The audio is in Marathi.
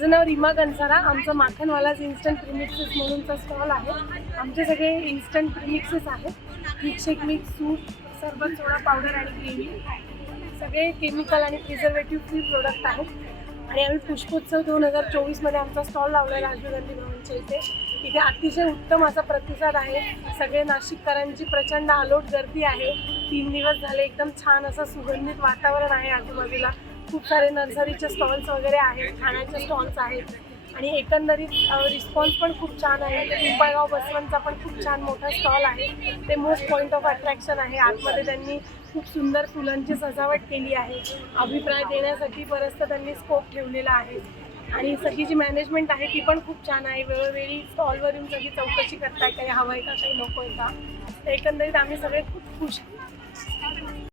माझं नाव रीमा गंसारा. आमचं माखनवालाज इन्स्टंट प्रीमिक्सेस म्हणूनचा स्टॉल आहे. आमचे सगळे इन्स्टंट प्रीमिक्सेस आहेत. मिल्कशेक मिक्स, सूप, सरबत, सोडा, पावडर आणि ग्रेव्ही सगळे केमिकल आणि प्रिझर्वेटिव्ह फ्री प्रोडक्ट आहेत. आणि आम्ही पुष्पोत्सव 2024मध्ये आमचा स्टॉल लावला आहे राजीव गांधी भवनच्या इथे. इथे अतिशय उत्तम असा प्रतिसाद आहे. सगळे नाशिककरांची प्रचंड अलोट गर्दी आहे. 3 दिवस झाले एकदम छान असं सुगंधित वातावरण आहे. आजूबाजूला खूप सारे नर्सरीचे स्टॉल्स वगैरे आहेत, खाण्याचे स्टॉल्स आहेत आणि एकंदरीत रिस्पॉन्स पण खूप छान आहे. पिंपळगाव बसवनचा पण खूप छान मोठा स्टॉल आहे. ते मोस्ट पॉईंट ऑफ अट्रॅक्शन आहे. आतमध्ये त्यांनी खूप सुंदर फुलांची सजावट केली आहे. अभिप्राय देण्यासाठी बरंचसं त्यांनी स्कोप ठेवलेला आहे. आणि सगळी जी मॅनेजमेंट आहे ती पण खूप छान आहे. वेळोवेळी स्टॉलवर येऊन सगळी चौकशी करताय, काही हवं आहे का, काही नको आहे का. एकंदरीत आम्ही सगळे खूप खुश